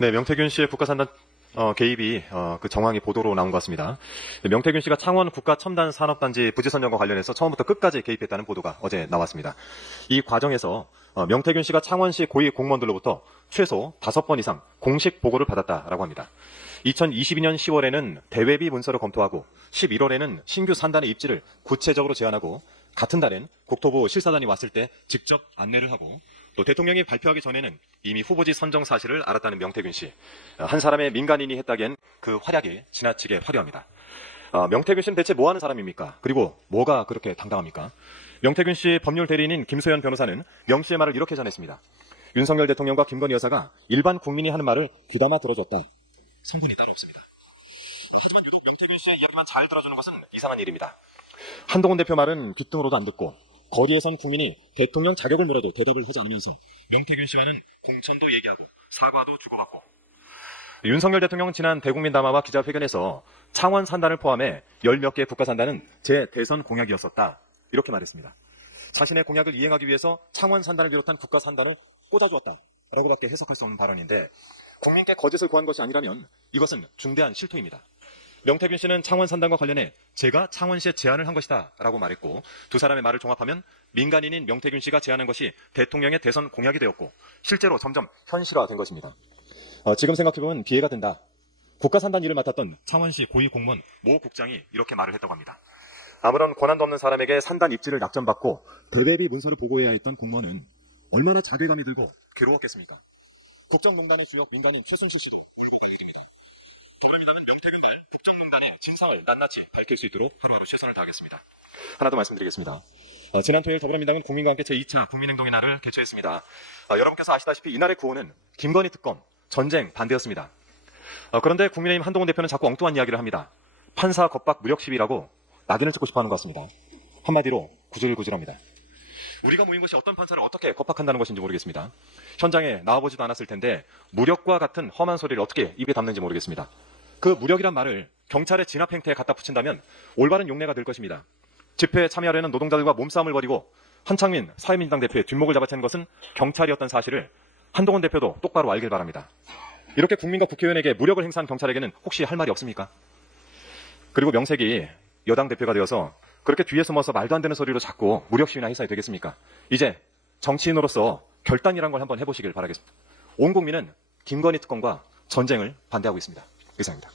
네, 명태균 씨의 국가산단 개입이 그 정황이 보도로 나온 것 같습니다. 명태균 씨가 창원 국가첨단산업단지 부지 선정과 관련해서 처음부터 끝까지 개입했다는 보도가 어제 나왔습니다. 이 과정에서 명태균 씨가 창원시 고위 공무원들로부터 최소 5번 이상 공식 보고를 받았다라고 합니다. 2022년 10월에는 대외비 문서를 검토하고 11월에는 신규 산단의 입지를 구체적으로 제안하고 같은 달엔 국토부 실사단이 왔을 때 직접 안내를 하고 또 대통령이 발표하기 전에는 이미 후보지 선정 사실을 알았다는 명태균 씨. 한 사람의 민간인이 했다기엔 그 활약이 지나치게 화려합니다. 명태균 씨는 대체 뭐 하는 사람입니까? 그리고 뭐가 그렇게 당당합니까? 명태균 씨 법률 대리인인 김소연 변호사는 명 씨의 말을 이렇게 전했습니다. 윤석열 대통령과 김건희 여사가 일반 국민이 하는 말을 귀담아 들어줬다. 성분이 따로 없습니다. 하지만 유독 명태균 씨의 이야기만 잘 들어주는 것은 이상한 일입니다. 한동훈 대표 말은 귓등으로도 안 듣고 거리에선 국민이 대통령 자격을 물어도 대답을 하지 않으면서 명태균 씨와는 공천도 얘기하고 사과도 주고받고 윤석열 대통령은 지난 대국민 담화와 기자회견에서 창원 산단을 포함해 10몇 개의 국가 산단은 제 대선 공약이었었다. 이렇게 말했습니다. 자신의 공약을 이행하기 위해서 창원 산단을 비롯한 국가 산단을 꽂아주었다. 라고밖에 해석할 수 없는 발언인데 국민께 거짓을 구한 것이 아니라면 이것은 중대한 실토입니다. 명태균 씨는 창원 산단과 관련해 제가 창원시에 제안을 한 것이다 라고 말했고 두 사람의 말을 종합하면 민간인인 명태균 씨가 제안한 것이 대통령의 대선 공약이 되었고 실제로 점점 현실화된 것입니다. 지금 생각해보면 비애가 된다. 국가산단 일을 맡았던 창원시 고위공무원 모 국장이 이렇게 말을 했다고 합니다. 아무런 권한도 없는 사람에게 산단 입지를 낙점받고 대외비 문서를 보고해야 했던 공무원은 얼마나 자괴감이 들고 괴로웠겠습니까? 국정농단의 주역 민간인 최순실 씨도 더불어민주당은 명태균 날 국정농단의 진상을 낱낱이 밝힐 수 있도록 하루하루 최선을 다하겠습니다. 하나 더 말씀드리겠습니다. 지난 토요일 더불어민주당은 국민과 함께 제2차 국민행동의 날을 개최했습니다. 여러분께서 아시다시피 이날의 구호는 김건희 특검, 전쟁 반대였습니다. 그런데 국민의힘 한동훈 대표는 자꾸 엉뚱한 이야기를 합니다. 판사 겁박 무력 시위라고 낙인을 찍고 싶어하는 것 같습니다. 한마디로 구질구질합니다. 우리가 모인 것이 어떤 판사를 어떻게 겁박한다는 것인지 모르겠습니다. 현장에 나와보지도 않았을 텐데 무력과 같은 험한 소리를 어떻게 입에 담는지 모르겠습니다. 그 무력이란 말을 경찰의 진압 행태에 갖다 붙인다면 올바른 용례가 될 것입니다. 집회에 참여하려는 노동자들과 몸싸움을 벌이고 한창민 사회민주당 대표의 뒷목을 잡아채는 것은 경찰이었던 사실을 한동훈 대표도 똑바로 알길 바랍니다. 이렇게 국민과 국회의원에게 무력을 행사한 경찰에게는 혹시 할 말이 없습니까? 그리고 명색이 여당 대표가 되어서 그렇게 뒤에 숨어서 말도 안 되는 소리로 자꾸 무력 시위나 해서야 되겠습니까? 이제 정치인으로서 결단이란 걸 한번 해보시길 바라겠습니다. 온 국민은 김건희 특검과 전쟁을 반대하고 있습니다. 이상입니다.